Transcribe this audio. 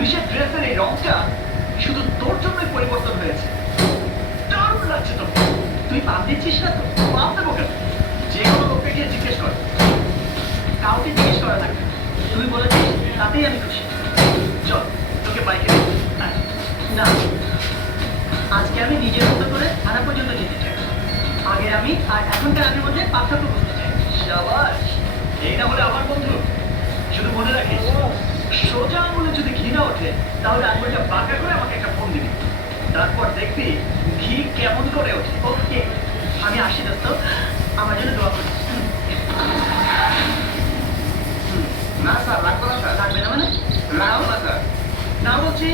পুলিশের ড্রেসের এই রংটা শুধু তোর জন্যই পরিবর্তন হয়েছে। দারুণ লাগছে তোকে। তুই পাপ দিচ্ছিস না তো? পাপ দেবো কেন? যে কোনো লোককে গিয়ে জিজ্ঞেস কর। কাউকে জিজ্ঞেস করা লাগবে না। তুই বলেছিস তাতেই আমি খুশি। চল তোকে বাইকে না, আজকে আমি নিজের মতো করে থানা পর্যন্ত যেতে চাই। আগে আমি আর এখনকার আমি মধ্যে পার্থক্য বুঝতে চাই। শাবাশ, এই না হলে আমার বন্ধু। শুধু মনে রাখিস, সোজা আঙুলে যদি ঘি না ওঠে তাহলে আঙুলটা বাঁকা করে আমাকে একটা ফোন দিবি। তারপর দেখবি ঘি কেমন করে ওঠে। ওকে, আমি আসি দোস্ত, আমার জন্য দোয়া করিস। না স্যার, লাগবে না স্যার। লাগবে না মানে? রাখো না স্যার। না বলছি